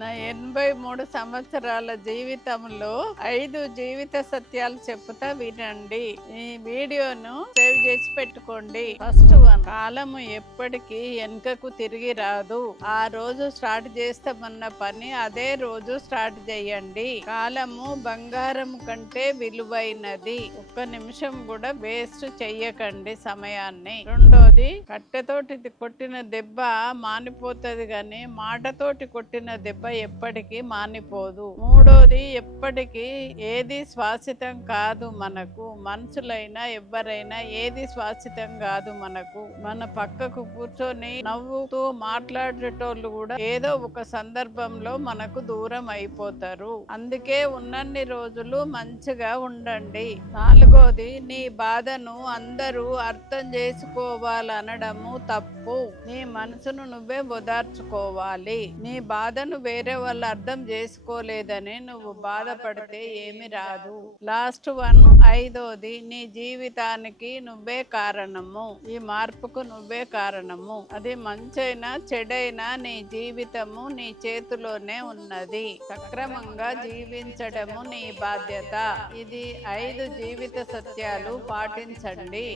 నా 83 సంవత్సరాల జీవితంలో 5 జీవిత సత్యాలు చెప్తా వినండి. ఈ వీడియోను సేవ్ చేసి పెట్టుకోండి. ఫస్ట్ వన్, కాలము ఎప్పటికీ వెనుకకు తిరిగి రాదు. ఆ రోజు స్టార్ట్ చేస్తామన్న పని అదే రోజు స్టార్ట్ చేయండి. కాలము బంగారం కంటే విలువైనది. ఒక్క నిమిషం కూడా వేస్ట్ చెయ్యకండి సమయాన్ని. రెండోది, కట్టెతోటి కొట్టిన దెబ్బ మానిపోతుంది గాని మాటతోటి కొట్టిన దెబ్బ ఎప్పటికీ మానిపోదు. మూడోది, ఎప్పటికీ ఏది శాశ్వతం కాదు. మనకు మనుషులైనా ఎవ్వరైనా ఏది శాశ్వతం కాదు. మనకు మన పక్కకు కూర్చొని నవ్వుతూ మాట్లాడేటోళ్ళు కూడా ఏదో ఒక సందర్భంలో మనకు దూరం అయిపోతారు. అందుకే ఉన్నన్ని రోజులు మంచిగా ఉండండి. నాలుగోది, నీ బాధను అందరూ అర్థం చేసుకోవాలనడము తప్పు. నీ మనసును నువ్వే ఓదార్చుకోవాలి. నీ బాధను వేరే వాళ్ళు అర్థం చేసుకోలేదని నువ్వు బాధపడితే ఏమి రాదు. లాస్ట్ వన్, ఐదోది, నీ జీవితానికి నువ్వే కారణము. ఈ మార్పుకు నువ్వే కారణము. అది మంచైనా చెడైనా నీ జీవితము నీ చేతిలోనే ఉన్నది. సక్రమంగా జీవించడము నీ బాధ్యత. ఇది 5 జీవిత సత్యాలు పాటించండి.